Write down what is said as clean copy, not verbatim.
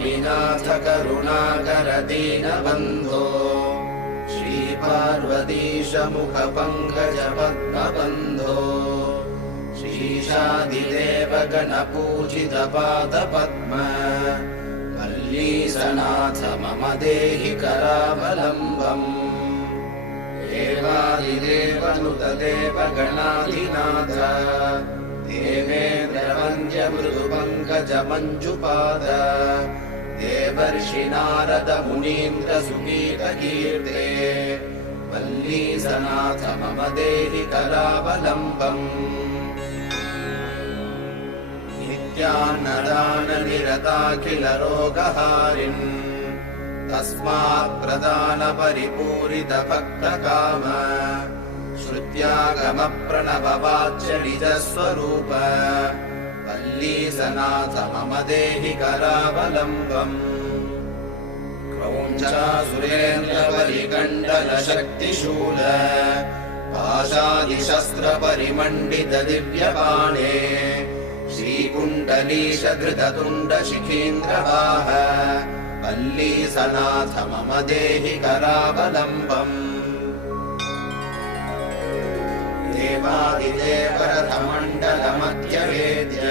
स्वामिनाथ करुणाकर दीनबन्धो श्रीपार्वतीश मुखपङ्कज पद्मबन्धो श्रीशादिदेव गणपूजित पादपद्म वल्लीसनाथ मम देहि करावलम्बम् देवादिदेवनुत देवगणाधिनाथ देवेन्द्रवन्द्य मृदुपङ्कज मञ्जुपाद देवर्षि नारद मुनीन्द्र सुगीतकीर्ते वल्लीसनाथ मम देहि करावलम्बम् नित्यान्नदाननिरताखिल रोगहारिन् तस्मात् प्रदान परिपूरित भक्तकाम श्रुत्यागम प्रणववाच्य निजस्वरूप वल्लीसनाथ मम देहि करावलम्बम् क्रौञ्चासुरेन्द्रपरिकण्डल शक्तिशूल पाशादिशस्त्र परिमण्डित दिव्यबाणे श्रीकुण्डलीश धृततुण्ड शिखीन्द्रवाह वल्लीसनाथ मम देहि करावलम्बम् देवादिदेवरथमण्डल मध्यवेद्य